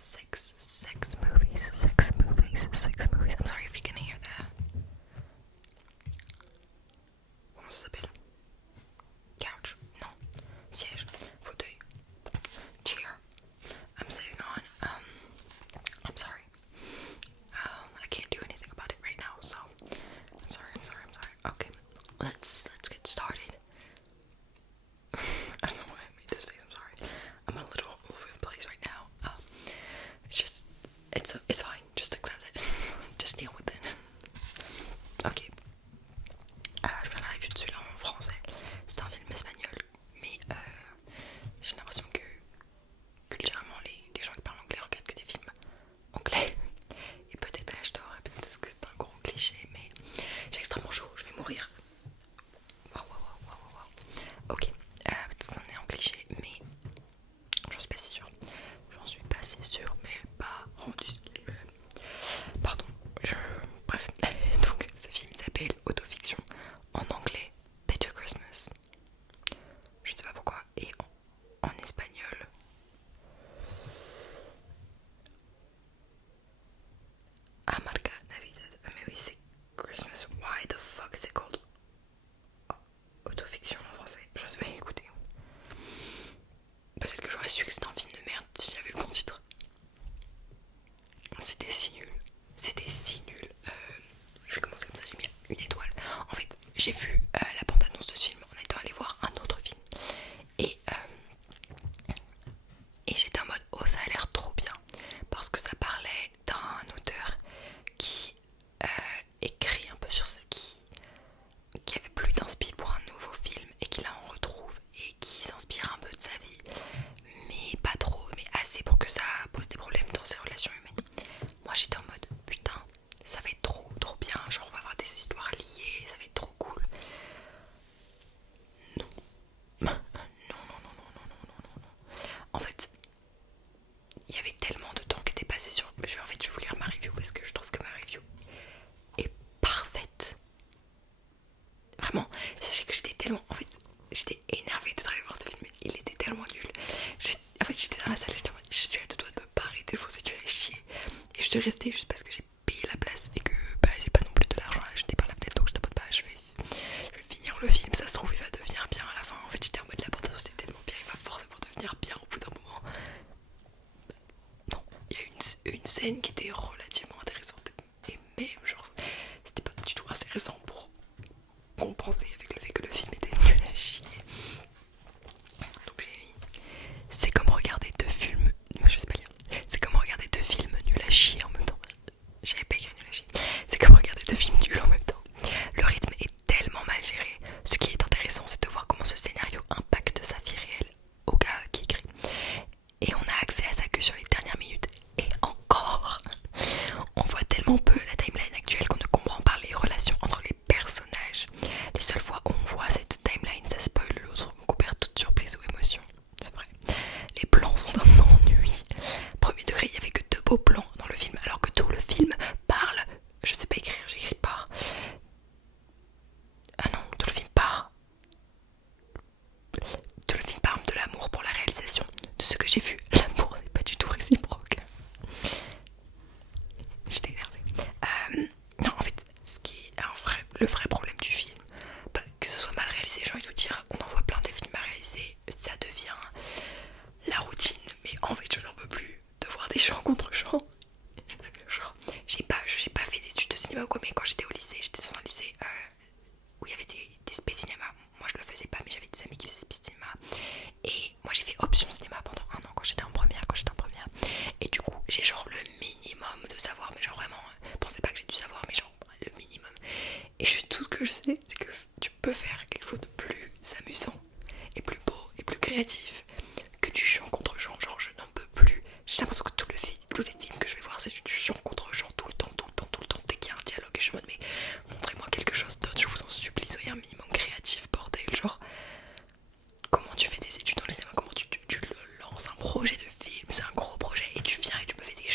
sex movies, sex movies, sex movies. I'm sorry if you can hear that. Comment ça s'appelle? Couch? Non. Siège. Fauteuil. Chair. I'm sitting on. I'm sorry. I can't do anything about it right now, so I'm sorry. Okay, let's get started. I don't know why I made this face. I'm sorry. I'm a little all over the place right now. It's fine. Just accept it. Just deal with it. Ok. Je viens d'arriver dessus là en français. C'est un film espagnol, mais j'ai l'impression que culturellement les gens qui parlent anglais regardent que des films anglais. Et peut-être ai-je tort, et peut-être que c'est un gros cliché, mais j'ai extrêmement chaud, je vais mourir. Waouh. Ok, peut-être qu'on est en cliché, mais j'en suis pas si sûre. J'en suis pas si sûre, mais pas rendu. Pardon, bref. Donc ce film s'appelle Autofiction, en anglais Bitter Christmas. Je ne sais pas pourquoi, et en espagnol. Amarga Navidad. Mais oui, c'est Christmas. Why the fuck is it called Autofiction en français? Je vais écouter. Peut-être que j'aurais su que c'était un film de merde si j'avais le bon titre. C'était si nul. Je vais commencer comme ça, j'ai mis une étoile. En fait, j'ai vu la bande-annonce de ce film en étant allé voir un autre film. Et j'étais en mode, oh, ça a l'air trop bien. Parce que ça parlait d'un auteur qui écrit un peu sur ce qui avait plus d'inspi pour un nouveau film et qui là on retrouve et qui s'inspire un peu de sa vie, mais pas trop, mais assez pour que ça pose des problèmes dans ses relations humaines. Moi j'étais en mode putain, ça va être trop bien, genre on va avoir des histoires liées, ça va être trop cool. Non. Non. En fait, il y avait tellement de temps qui était passé sur. En fait, je vais vous lire ma review parce que je trouve que ma review est parfaite. Vraiment, c'est que j'étais tellement. En fait, j'étais énervée d'être allée voir ce film. Il était tellement nul. En fait, j'étais dans la salle, j'étais en mode, je suis à deux doigts de me barrer de foncer, tu l'as chier. Et je devais rester juste parce que j'ai payé la place et que j'ai pas non plus de l'argent à jeter par la fenêtre. Donc j'étais en mode, je vais finir le film. Ça se trouve, il va devenir bien à la fin. En fait, j'étais en mode, la bande-annonce c'était tellement bien, il va forcément devenir bien au bout d'un moment. Non, il y a une scène qui était relativement intéressante. Et même, genre, c'était pas du tout intéressant pour compenser avec le fait que le film était nul à chier. Donc j'ai mis, c'est comme regarder deux films, je sais pas lire, c'est comme regarder deux films nuls à chier en même temps. J'avais pas écrit nul à chier. C'est comme regarder deux films nuls en même temps. Le rythme est tellement mal géré. Ce qui est intéressant, c'est de voir comment ce scénario impacte sa vie réelle au gars qui écrit. Et on a accès à ça que sur les dernières minutes. Et encore, on voit tellement peu la timeline actuelle qu'on ne comprend pas les relations entre les personnages. Les seules fois où on voit cette timeline, ça spoil l'autre, on coopère toute surprise ou émotion. C'est vrai. Les plans sont d'un ennui. Premier degré, il n'y avait que deux beaux plans dans le film, alors que tout le film parle. Je sais pas écrire, j'écris par. Ah non, tout le film part. Tout le film parle de l'amour pour la réalisation. De ce que j'ai vu, l'amour n'est pas du tout réciproque. J'étais énervée. Non, en fait, le vrai problème du film, que ce soit mal réalisé, j'ai envie de vous dire, on en voit plein des films à réaliser, ça devient la routine. Mais en fait, je n'en peux plus de voir des chants contre chants. Genre, j'ai pas fait d'études de cinéma ou quoi, mais quand j'étais au lycée, j'étais dans un lycée où il y avait des spé cinéma. Moi je le faisais pas, mais j'avais des amis qui faisaient spé cinéma. Et moi j'ai fait option cinéma pendant un an quand j'étais en première. Et du coup j'ai genre le minimum de savoir, mais genre vraiment, pensez pas que j'ai du savoir, mais genre le minimum. Et juste tout ce que je sais, c'est que tu peux faire quelque chose de plus amusant et plus beau et plus créatif que du chant contre chant. Genre je n'en peux plus. J'ai l'impression que tous les films que je vais voir c'est du chant contre chant tout le temps, dès qu'il y a un dialogue. Et je me dis mais montrez-moi quelque chose d'autre, je vous en supplie, soyez un minimum créatif, bordel. Genre comment tu fais des études dans le cinéma, comment tu le lances, un projet de film, c'est un gros projet et tu viens et tu me fais des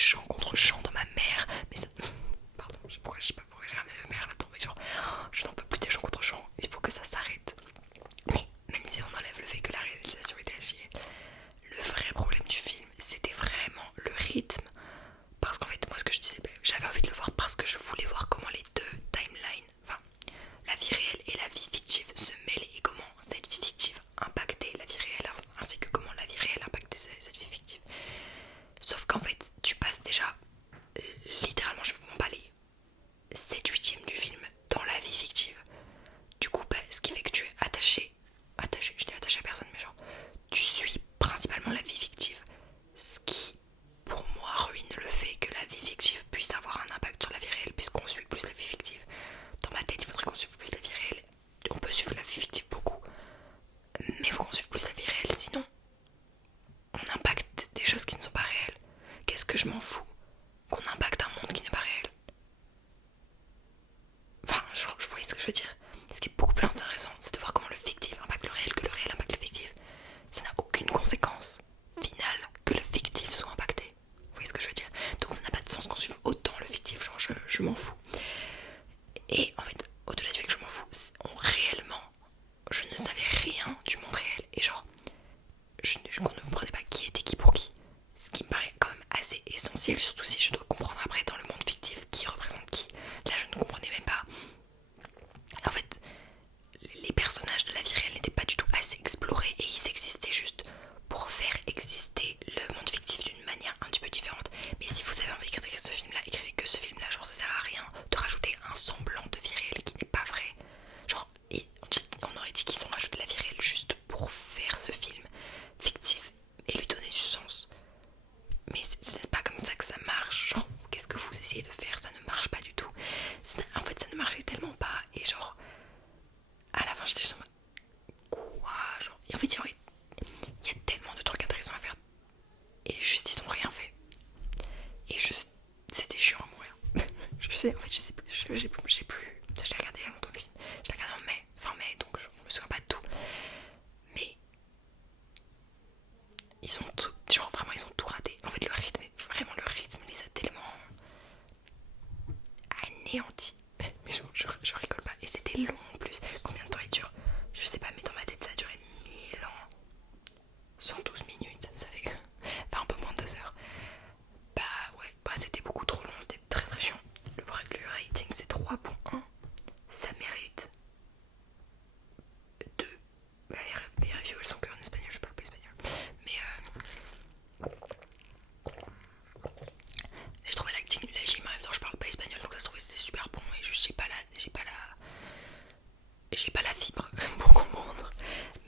est-ce que je m'en fous qu'on impacte un monde qui n'est pas réel? Enfin, je voyais ce que je veux dire. Ce qui est beaucoup plus intéressant, c'est de voir comment le fictif impacte le réel, que le réel impacte le fictif. Ça n'a aucune conséquence finale que le fictif soit impacté. Vous voyez ce que je veux dire? Donc ça n'a pas de sens qu'on suive autant le fictif, genre je m'en fous. Et en fait, au-delà du fait que je m'en fous, réellement, je ne savais rien du monde réel. Et genre, je ne comprenais pas qui était qui pour qui. Ce qui me paraît quand même assez essentiel, surtout si je dois comprendre après dans le monde fictif qui représente qui. Là, je ne comprenais même pas. En fait, les personnages de la vie réelle n'étaient pas du tout assez explorés et ils existaient juste pour faire exister le monde fictif d'une manière un petit peu différente. Mais si vous avez envie d'écrire ce film-là, écrivez que ce film-là, genre ça sert à rien de rajouter un semblant de vie réelle qui n'est pas vrai. Genre, on aurait dit qu'ils ont rajouté la vie réelle juste pour faire ce film fictif et lui donner du sens. Mais c'est pas comme ça que ça marche. Genre, qu'est-ce que vous essayez de faire? Ça ne marche pas du tout. En fait, ça ne marchait tellement pas. Et genre, à la fin, j'étais juste en mode quoi? Genre, et en fait, il y a tellement de trucs intéressants à faire. Et juste, ils ont rien fait. Et juste, c'était chiant à mourir. Je sais, en fait, je sais plus. Je l'ai regardé il y a longtemps le film. Je l'ai regardé en mai, fin mai, donc je me souviens pas de tout. Mais ils ont tout, genre vraiment, ils ont tout raté. En fait, vraiment, le rythme les a tellement anéantis. Mais je rigole pas. Et c'était long en plus. Combien de temps il dure? Je sais pas, mais dans ma tête, ça a duré 1000 ans. 112 minutes, ça fait enfin, un peu moins de 2 heures. Bah ouais, c'était beaucoup trop long, c'était très très chiant. Le rating c'est 3.1. Ça mérite 2. Bah, les reviews elles sont que en espagnol, je parle pas espagnol. Mais j'ai trouvé l'acting nul à chier, mais en même temps je parle pas espagnol, donc ça se trouve c'était super bon et j'ai pas la fibre pour comprendre.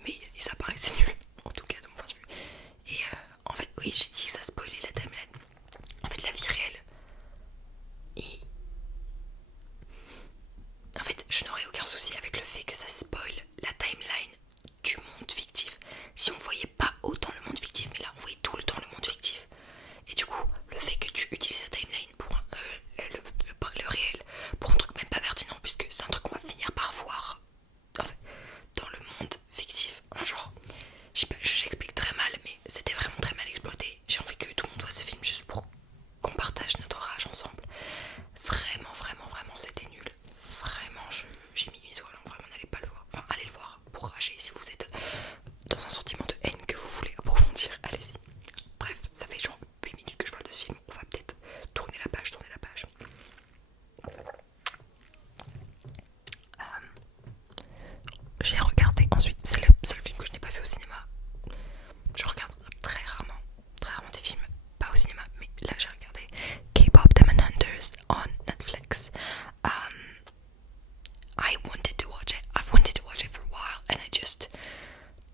Mais ça paraissait nul, en tout cas de mon point de vue. Et en fait, oui, j'ai dit que ça spoilait la timeline. En fait, la vie réelle. Et en fait, je n'aurais aucun souci avec le fait que ça spoil la timeline du monde fictif. Si on voyait pas autant le monde fictif, mais là on voyait tout le temps le monde fictif. Et du coup, le fait que tu utilises la timeline pour le réel, pour un truc même pas pertinent, puisque c'est un truc qu'on va finir par voir en fait, dans le monde fictif. Enfin, genre, je sais pas, j'explique très mal, mais c'était vraiment très mal exploité. J'ai envie que tout le monde voit ce film juste pour qu'on partage notre rage ensemble. Vraiment, vraiment, vraiment, c'était nul. Vraiment, j'ai mis une étoile, vraiment, n'allez pas le voir. Enfin, allez le voir pour rager si vous êtes dans un sentiment de haine que vous voulez approfondir, allez-y. Bref, ça fait genre 8 minutes que je parle de ce film, on va peut-être tourner la page. J'ai regardé ensuite, c'est le seul film que je n'ai pas vu au cinéma. Je regarde très rarement des films, pas au cinéma, mais là j'ai regardé K-Pop Demon Hunters on Netflix. I wanted to watch it. I've wanted to watch it for a while, and I just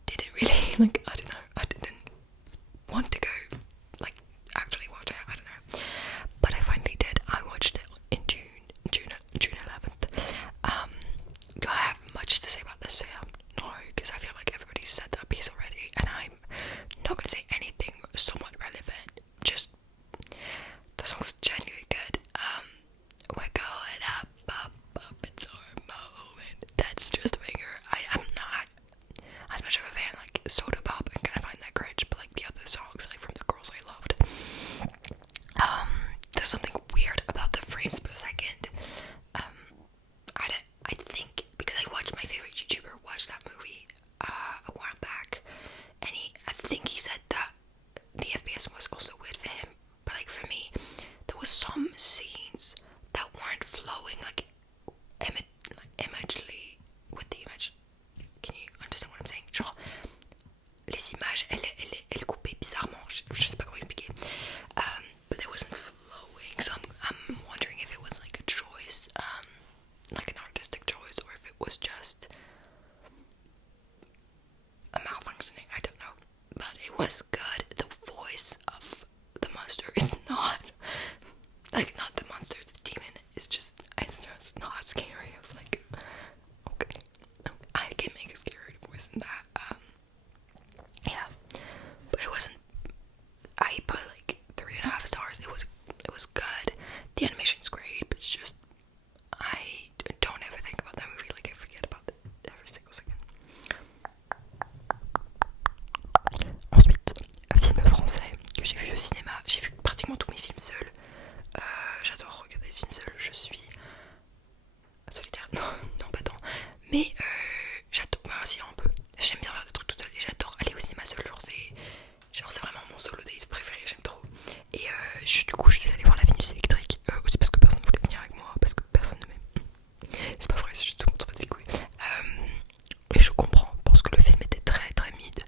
didn't really I don't know. I didn't want to go actually watch it. I don't know, but I finally did. I watched it in June 11th. Do I have much to say about this film? No, because I feel like everybody's said that piece already, and I'm not going to say anything somewhat relevant. Just the song's genuinely good. We're going up, it's our moment. That's just a banger. I'm not as much of a fan like soda pop and kind of find that cringe, but like the other songs, like from the girls I loved. There's something weird about the frames per second. I think because I watched my favorite YouTuber watch that movie a while back, and I think he said that the FPS was also weird for him, but like for me, there was some scenes that weren't flowing like imagely with the image. Can you understand what I'm saying? Genre, les images, elles coupaient bizarrement. Je sais pas comment expliquer. But it wasn't flowing, so I'm wondering if it was je suis allée voir la Vénus électrique, aussi parce que personne ne voulait venir avec moi, parce que personne ne m'aime. C'est pas vrai, c'est juste tout le monde s'en bat les couilles. Et je comprends, parce que le film était très très mid.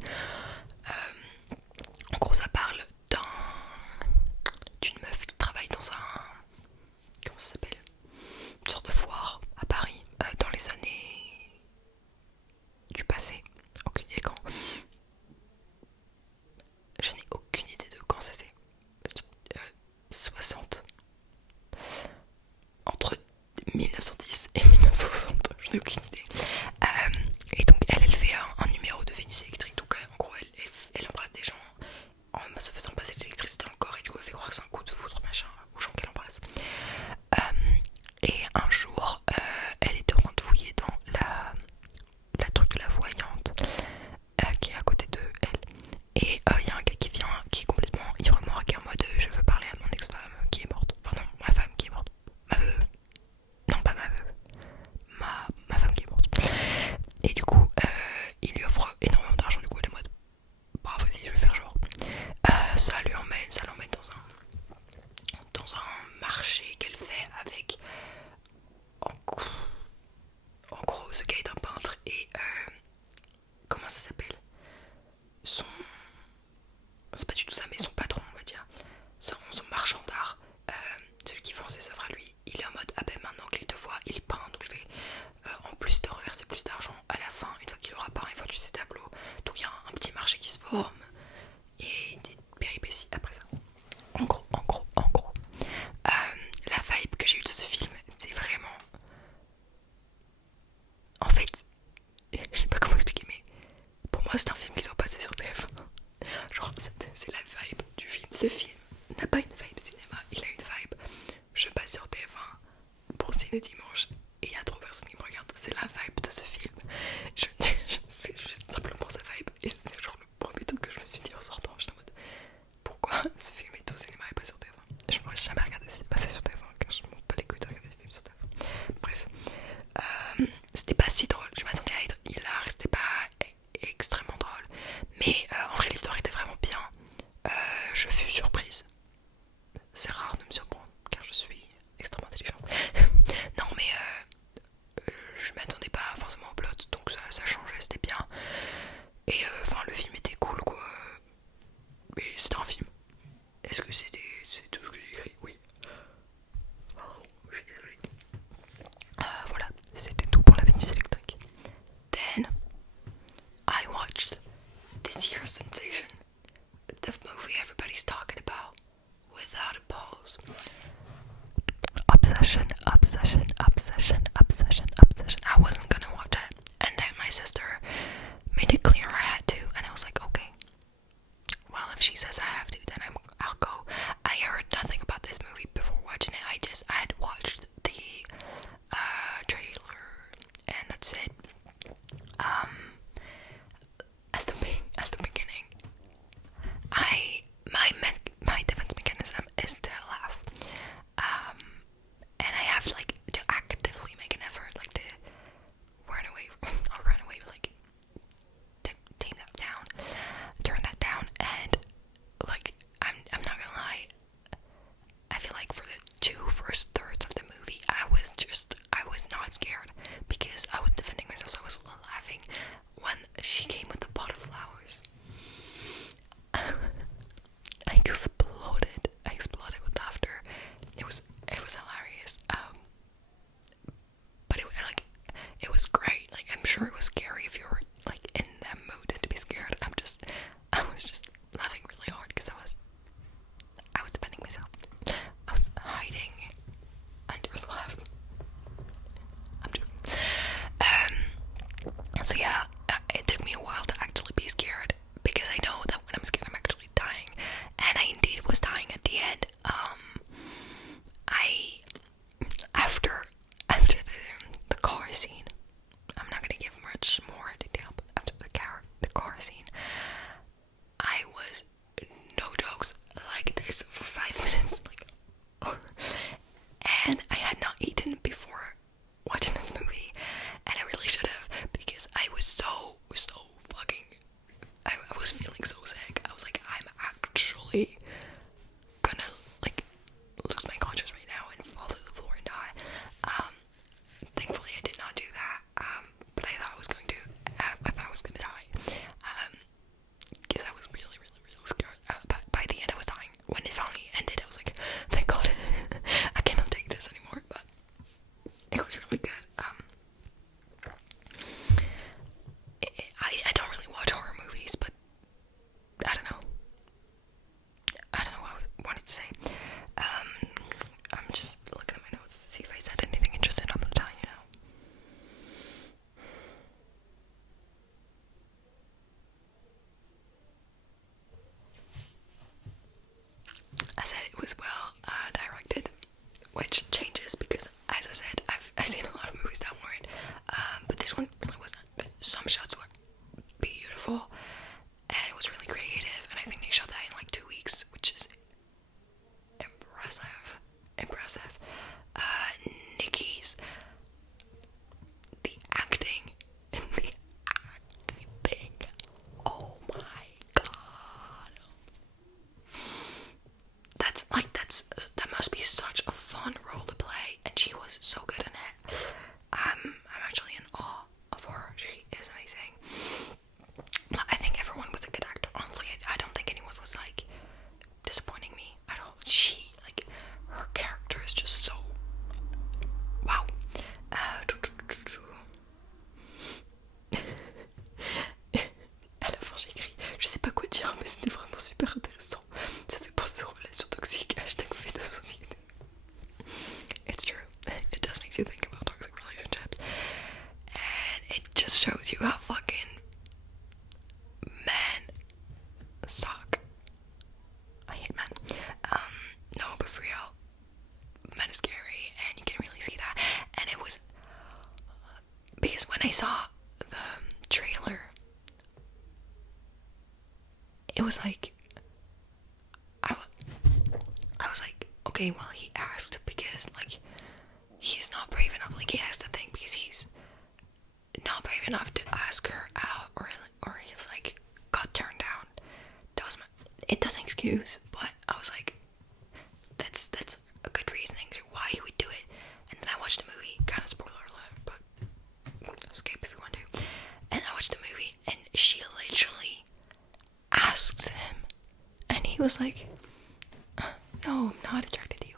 En gros, ça parle d'une meuf qui travaille dans un... Comment ça s'appelle? Une sorte de foire à Paris, dans les années du passé. Aucune idée quand. Je n'ai aucune idée de quand c'était. 60. Entre 1910 et 1960, je n'ai aucune idée. Et donc elle fait un numéro de Vénus électrique. Donc en gros elle embrasse des gens en se faisant passer de l'électricité dans le corps, et du coup elle fait croire que c'est un coup de foudre machin aux gens qu'elle embrasse. Et un jour elle était en train de fouiller dans la truc de la voyante qui est à côté de elle. Et il y a un gars qui vient, qui est complètement ivre-mort, qui est en mode je veux parler à mon ex-femme qui est morte. Enfin non, ma femme qui est morte. Ma veuve. Non, pas ma veuve. Ma femme qui est morte. Et du coup, il lui offre énormément d'argent. Du coup, elle est en mode bah vas-y, je vais faire genre. Ça l'emmène dans un marché qu'elle fait avec. En gros, ce gars est un peintre et comment ça s'appelle? Son... C'est pas du tout ça, mais son patron, on va dire. Son marchand d'art, celui qui vend ses œuvres à lui, il est en mode ah ben maintenant qu'il te voit, il peint, donc je vais en plus te reverser plus d'argent à la fin, une fois qu'il aura peint et vendu ses tableaux. Donc il y a un petit marché qui se forme et des péripéties après ça. En gros, la vibe que j'ai eue de ce film, c'est vraiment... En fait, je sais pas comment expliquer, mais pour moi c'est un film qui doit passer sur TF1. Genre c'est la vibe du film. Ce film n'a pas une vibe cinéma, il a une vibe je passe sur TF1 pour ciné dimanche et il y a trop personnes qui me regardent. C'est la vibe de ce film. C'est juste simplement sa vibe. Et c'est genre le premier truc que je me suis dit en sortant. J'étais en mode pourquoi ce film est au cinéma et pas sur TF1? Je n'aurais jamais regardé s'il passait sur TF1 car je m'en pas les couilles de regarder des films sur TF1. Bref, c'était pas si drôle. Je m'attendais à être hilar, c'était pas extrêmement drôle. Mais en vrai, l'histoire était vraiment bien. Je fus surprise. C'est rare de me surprendre car je suis extrêmement intelligente. Non, mais je m'attendais pas forcément au plot, donc ça changeait, c'était bien. Et enfin, le film était cool quoi. Mais c'était un film. Est-ce que c'est tout ce que j'ai écrit? Oui. Pardon, je suis désolée. Voilà, c'était tout pour la Vénus électrique. Then, I watched this year's sensation, the movie everybody's talking about, Without a Pause. Obsession. I wasn't gonna watch it, and then my sister made it clear I had to, and I was like, okay. Well, if she says I have to, then I'll go. I heard nothing about this movie before watching it. I had watched the trailer, and that's it. At the beginning, my defense mechanism is to laugh, and I have like to actively make an effort, like to run away, like to turn that down, and like I'm not gonna lie, I feel like for the two first thirds of the movie, I was not scared because I was defending myself, so I was laughing when she came with the pot of flowers. I exploded with laughter. It was hilarious. But it was great. Like I'm sure it was scary if you were like in that mood to be scared. I was just laughing really hard because I was defending myself. I was hiding under the laugh. I'm joking. So yeah, it took me a while to actually be scared because I know that when I'm scared I'm actually dying, and I indeed was dying at the end. After the car scene, I'm not gonna give much more was like, I was like, okay, well, he asked because, like, he's not brave enough. Like, he asked the thing because he's not brave enough to ask her out, or he's like got turned down. That was it doesn't excuse, but I was like, that's a good reasoning to why he would do it. And then I watched the movie, kind of spoiler alert, but escape if you want to. And I watched the movie, and she literally asked him, and he was like, no, I'm not attracted to you.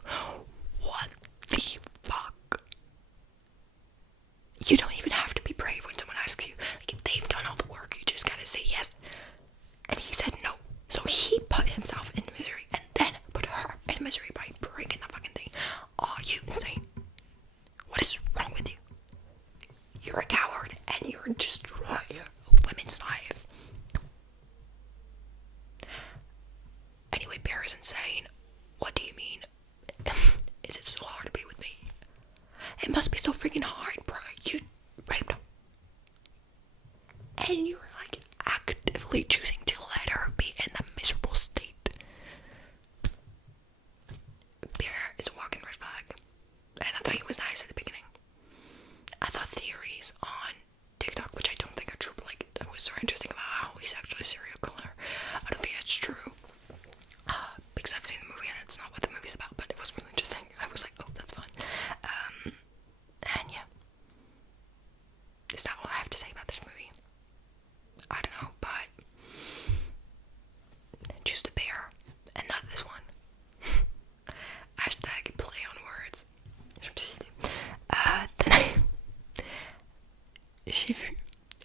What the fuck? You don't even have to be brave when someone asks you. Like, if they've done all the work, you just gotta say yes. And he said no. So he put himself in misery and then put her in misery by breaking the fucking thing. Are you insane? What is wrong with you? You're a coward and you're a destroyer of women's life. Anyway, Bear is insane. What do you mean? Is it so hard to be with me? It must be so freaking hard, bro. You raped him. And you're like actively choosing to let her be in the miserable state. Bear is a walking red flag. And I thought he was nice at the beginning. I thought theories on TikTok, which I don't think are true, but like, that was so interesting about how he's actually a serial killer. I don't think that's true. Because I've seen the movie and it's not what the movie's about, but it was really interesting. I was like, oh, that's fun. And yeah. Is that all I have to say about this movie? I don't know, but choose the bear and not this one. Hashtag play on words. Je me suis dit. J'ai vu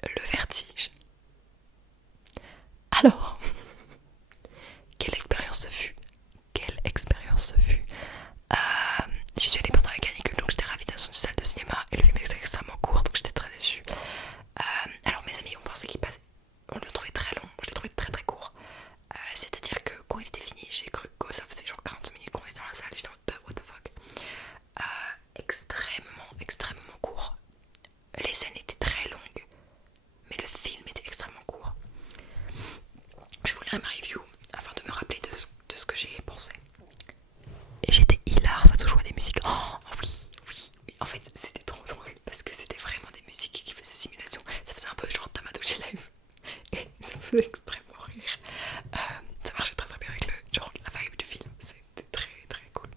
Le Vertige. Alors, quelle expérience ce fut? Quelle expérience ce fut? J'y suis allée pendant la canicule, donc j'étais ravie d'être dans une salle de cinéma et le film était extrêmement court, donc j'étais très déçue. Alors mes amis ont pensé qu'il passait, on le trouvait très long, moi je l'ai trouvé très très court. C'est-à-dire que quand il était fini, j'ai cru que ça faisait genre 40 minutes qu'on était dans la salle, j'étais en mode what the fuck. Extrêmement court. Les scènes étaient très longues, mais le film était extrêmement court. Je vous lirai ma review afin de me rappeler de ce que j'ai pensé. Et j'étais hilar face au choix des musiques. Oh oui. En fait, c'était trop drôle parce que c'était vraiment des musiques qui faisaient simulation. Ça faisait un peu genre Tamagotchi live. Et ça me faisait extrêmement rire. Ça marchait très très bien avec la vibe du film. C'était très très cool.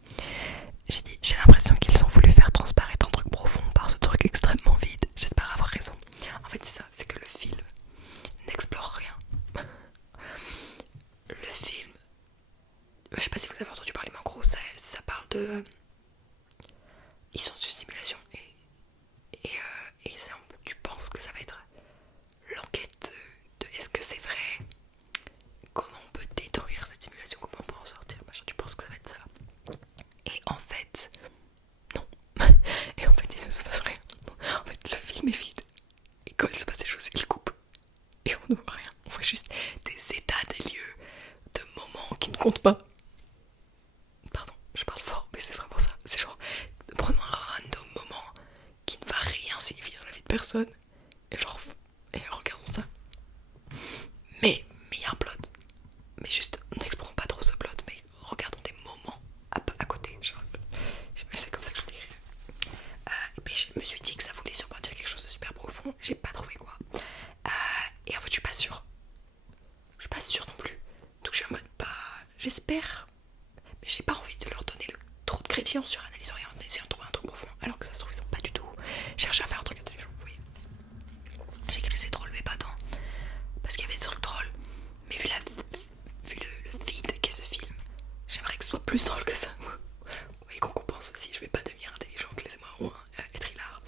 J'ai l'impression qu'ils ont voulu faire transparaître un truc profond par ce truc extrêmement vide. J'espère avoir raison. En fait, c'est ça, c'est que le film n'explore rien. Le film, je sais pas si vous avez entendu parler, mais en gros, ça parle de. Ils sont sous stimulation et tu penses que ça va être l'enquête de est-ce que c'est vrai, comment on peut détruire cette simulation, comment on peut en sortir, machin, tu penses que ça va être ça. Et en fait, non. Et en fait, il ne se passe rien. En fait, le film est vide. Et quand il se passe des choses, il coupe. Et on ne voit rien. On voit juste des états des lieux, de moments qui ne comptent pas. Pardon, je parle fort, mais c'est vraiment ça. C'est genre, prenons un random moment qui ne va rien signifier dans la vie de personne. Et regardons ça. Mais il y a un plot. Mais juste, n'explorons pas trop ce plot, mais regardons des moments à côté. Genre, c'est comme ça que je le dirais. Mais je me suis dit que ça voulait sûrement dire quelque chose de super profond. J'ai pas trouvé quoi. Et en fait, je suis pas sûre. Je suis pas sûre non plus. Donc je suis en mode, j'espère. Mais j'ai pas envie de leur donner trop de crédit en suranalysant et en essayant de trouver un truc profond. Alors que ça se trouve, ils ont pas du tout cherché à faire un truc intelligent, vous voyez. J'ai écrit c'est drôle, mais pas tant. Parce qu'il y avait des trucs drôles. Mais vu le vide qu'est ce film, j'aimerais que ce soit plus drôle que ça. Vous voyez qu'on compense. Si je vais pas devenir intelligente, laissez-moi au moins être hilar.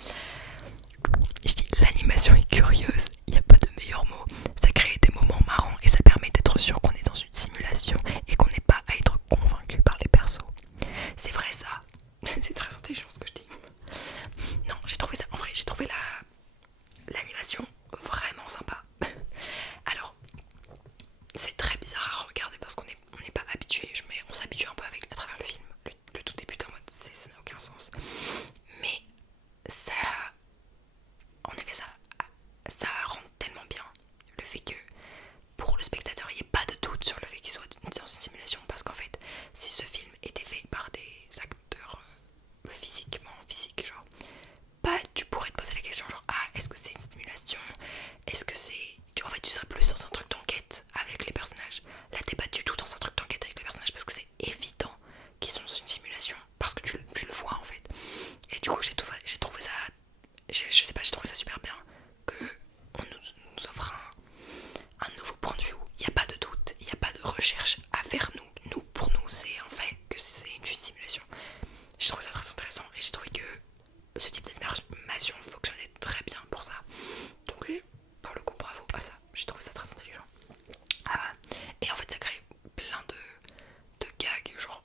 Je dis l'animation est curieuse, il n'y a pas de meilleur mot. Ça crée des moments marrants et ça permet d'être sûr qu'on est dans une simulation et qu'on n'est pas à être convaincu par les persos. C'est vrai ça. C'est très intelligent ce que je dis. parce que tu le vois en fait. Et du coup j'ai trouvé ça, je sais pas, j'ai trouvé ça super bien que on nous offre un nouveau point de vue où il n'y a pas de doute, il n'y a pas de recherche à faire nous pour nous, c'est un fait que c'est une simulation. J'ai trouvé ça très intéressant et j'ai trouvé que ce type d'animation fonctionnait très bien pour ça. Donc oui, pour le coup bravo à ça, j'ai trouvé ça très intelligent. Et en fait ça crée plein de gags, genre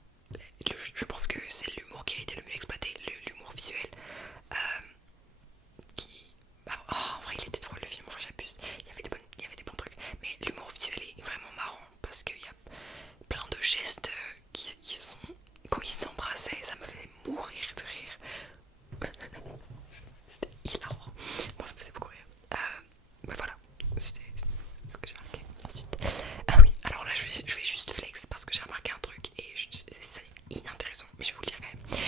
je pense que c'est l'humour qui a été le mieux exploité, l'humour visuel. Qui... en vrai il était drôle le film, enfin j'abuse, il y avait des bons trucs, mais l'humour visuel est vraiment marrant parce qu'il y a plein de gestes qui sont... Quand ils s'embrassaient, ça me fait mourir de rire. C'était hilarant, moi ça me faisait beaucoup rire. Mais voilà, c'était ce que j'ai remarqué. Ensuite, ah oui, alors là je vais juste flex parce que j'ai remarqué un truc et c'est inintéressant, mais je vais vous le dire quand même.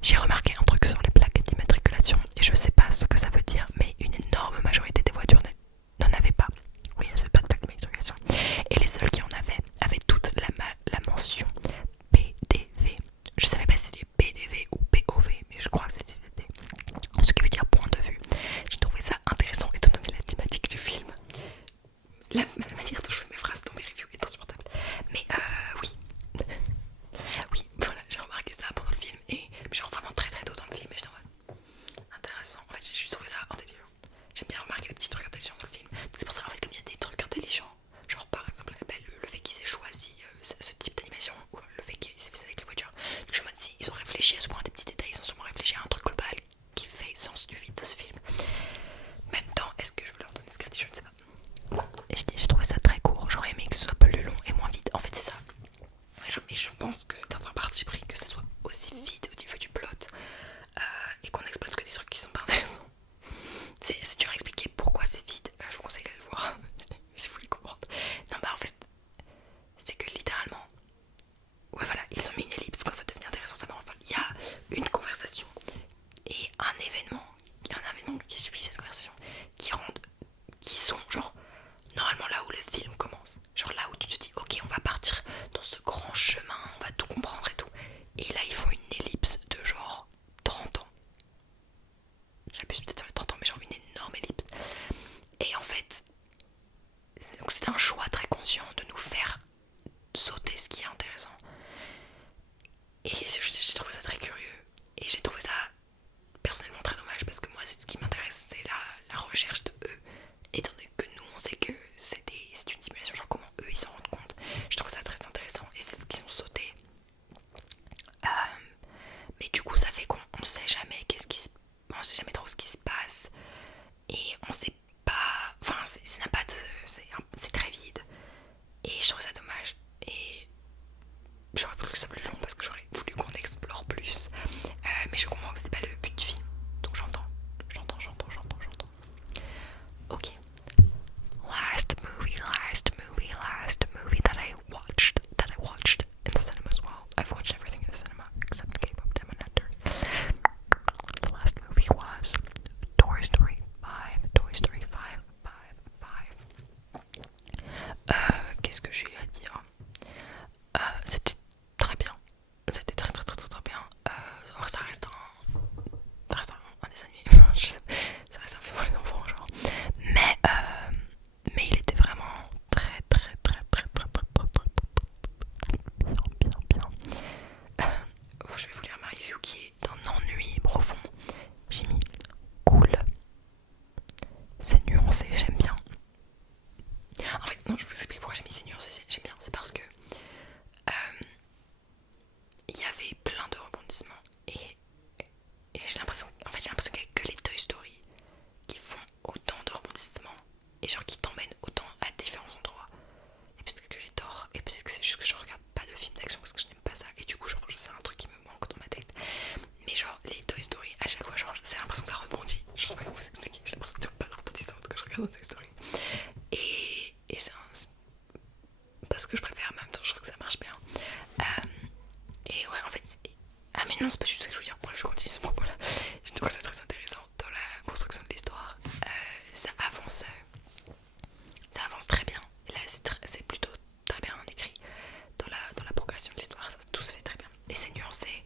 J'ai remarqué un truc sur les plaques d'immatriculation et je sais pas ce que ça veut dire, mais une énorme majorité des voitures n'en avaient pas. Oui, elles n'avaient pas de plaque d'immatriculation. Et les seules qui en avaient toute la mention PDV. Je savais pas si c'était PDV ou POV, mais je crois que c'était DD. Ce qui veut dire point de vue. J'ai trouvé ça intéressant étant donné la thématique du film. La manière dont je fais mes phrases dans mes reviews est insupportable. Mais oui. Oui, voilà, j'ai remarqué ça pendant le film. Et genre vraiment très très tôt dans le film. Et je trouve intéressant. En fait, j'ai juste trouvé ça intelligent. J'aime bien remarquer les petits trucs intelligents dans le film. C'est pour ça en fait comme il y a des trucs intelligents. Genre par exemple le fait qu'ils aient choisi ce type d'animation. Ou le fait qu'ils aient fait ça avec les voitures. Donc je me demande si ils ont réfléchi à ce point des petits détails. Ils ont sûrement réfléchi à un truc global qui fait sens du vide de ce film. En même temps, est-ce que je veux leur donner ce crédit? Je ne sais pas. Et j'ai trouvé ça très court, j'aurais aimé que ce soit plus long et moins vite. En fait c'est ça. Mais je pense que c'est un parti pris que ça soit aussi vide au niveau du plot et qu'on exploite que des trucs qui sont pas intéressants. C'est dur à expliquer pourquoi c'est vide, je vous conseille d'aller le voir si vous voulez comprendre. Non bah en fait c'est que littéralement, ouais voilà, ils ont mis une ellipse quand ça devient intéressant, ça m'en. Il y a une conversation et un événement qui suit cette conversation qui sont genre normalement là où le film commence, genre là où tu te dis ok on va partir dans ce grand chemin, on va tout comprendre et tout, et là ils font une ellipse de genre 30 ans, j'abuse peut-être sur les 30 ans mais genre une énorme ellipse, et en fait c'est un choix très conscient de nous faire sauter ce qui est intéressant, et j'ai trouvé ça très curieux et j'ai trouvé ça personnellement très dommage parce que moi ce qui m'intéresse c'est la recherche de eux, étant donné que nous on sait que c'est une simulation, genre comment eux ils s'en rendent compte. Je trouve ça très intéressant et c'est ce qu'ils ont sauté. Mais du coup ça fait qu'on sait jamais on sait jamais trop ce qui se passe et on sait pas, enfin n'a pas de, c'est très vide et je trouve ça dommage et j'aurais voulu que ça soit plus long parce que j'aurais voulu qu'on explore plus, mais je comprends que c'est pas le but du film, donc j'entends. Ok. Last movie that I watched in the cinema as well. I've watched everything in the cinema except K-pop Demon Hunters. The last movie was Toy Story 5. Toy Story 5. Qu'est-ce que j'ai à dire? C'était très bien. C'était très bien. Ça reste un dessin animé. Je sais pas, ça reste un film pour les enfants genre. Mais il était vraiment très bien. Je vais vous lire ma review qui est d'un ennui profond. J'ai mis cool. C'est nuancé, j'aime bien. En fait, non, je vous explique pourquoi j'ai mis c'est nuancé, j'aime bien. C'est parce que il y avait plein de rebondissements et j'ai l'impression qu'il n'y a que les Toy Story qui font autant de rebondissements et genre qui t'emmènent autant à différents endroits. Et peut-être que j'ai tort, et peut-être que c'est juste que je regarde pas de films d'action parce que je n'aime pas ça, et du coup genre c'est un truc qui me manque dans ma tête. Mais genre les Toy Story à chaque fois genre c'est l'impression que ça rebondit. Je sais pas comment vous expliquer, j'ai l'impression que tu pas le rebondissement quand je regarde un Toy Story. Et c'est parce que je préfère, en même temps je trouve que ça marche bien. Et ouais en fait ah mais non c'est pas du tout ce que je veux dire. Bref je continue ce propos là. Je trouve ça très intéressant dans la construction de l'histoire. Ça avance très bien. Et là c'est plutôt très bien écrit dans la progression de l'histoire, tout se fait très bien. Et c'est nuancé,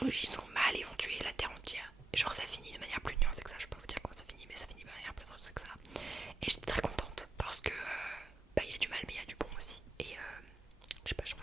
technologies sont mal et vont tuer la terre entière. Et genre ça finit de manière plus nuancée que ça, je peux pas vous dire comment ça finit, mais ça finit de manière plus nuancée que ça. Et j'étais très contente parce que bah il y a du mal mais il y a du bon aussi. Et je sais pas, je